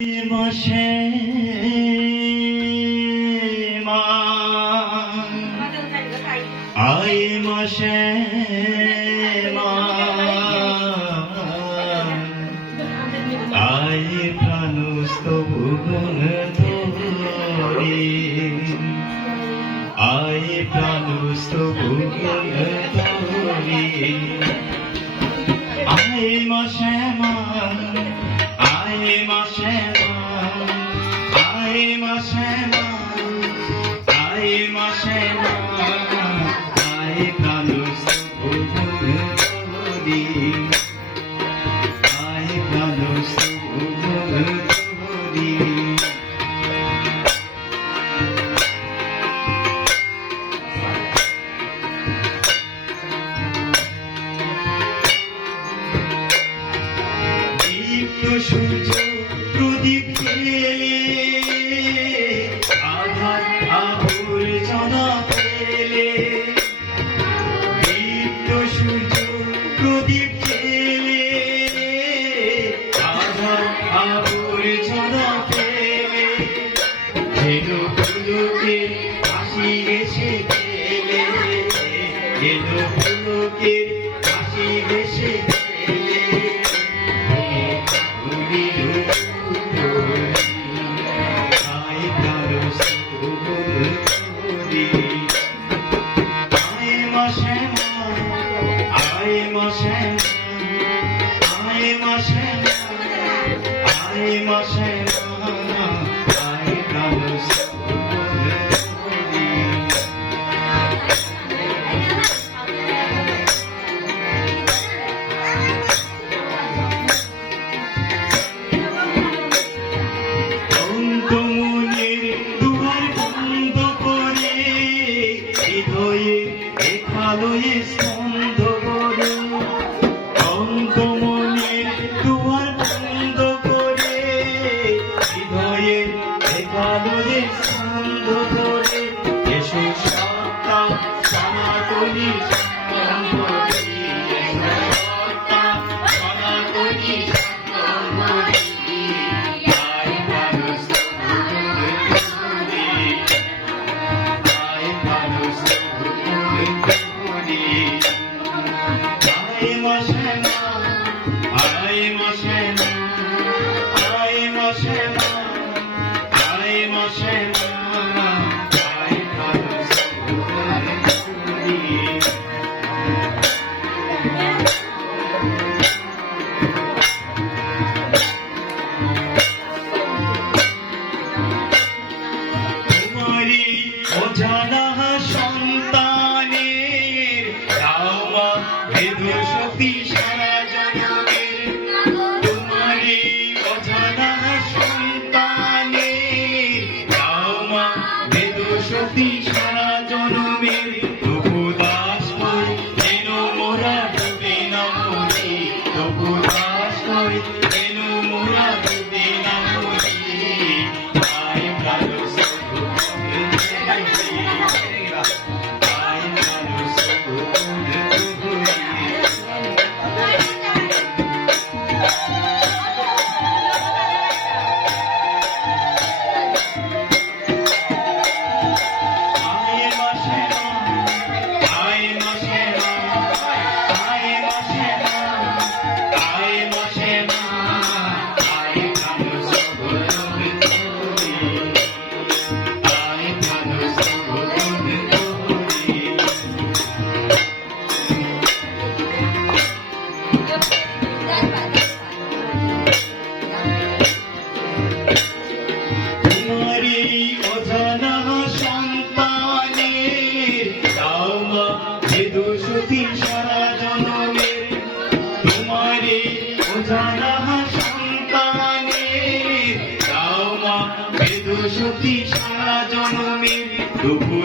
মাসে আই মাসে আই প্রাণস্তবু গুণ তোরি আই প্রাণস্তবু গুণ তোরি আই মাসে আই মাসে আই মাসে আই মাসে আই প্রাণস্তবু গুণ তোরি আই প্রাণস্তবু গুণ তোরি সূর্য প্রদীপ খেলে আধার আবর্জনা ফেলে দীপ্ত সূর্য প্রদীপ খেলে আধার আবর্জনা ফেলে এলো পুলকে হাসি এসে খেলে এলো পুলকে হাসি এসে খেলে আলোয় স্কন্ধ করে অন্তমনের দুয়ার বন্ধ করে হৃদয়ে আলোয় স্কন্ধ করে এসো সত্তা সনাতনী সম্পত্তি সত্তা সনাতনী সম্পত্তি আই প্রাণস্তবু আই প্রাণস্তবু অজানা সন্তানের রামা বেদ সতী সারা জনমের তোমারি অজানা সন্তানের রামা বেদ সতী সারা জনমের তবু দাস হই যেন মোরা ডুবে না মরি তবু দাস হই যেন মোরা ডুবে না মরি আই প্রাণস্তবু সারা জনমের তোমারে অজানা সন্তানের রামা বেদ সতী সারা জনমের তবু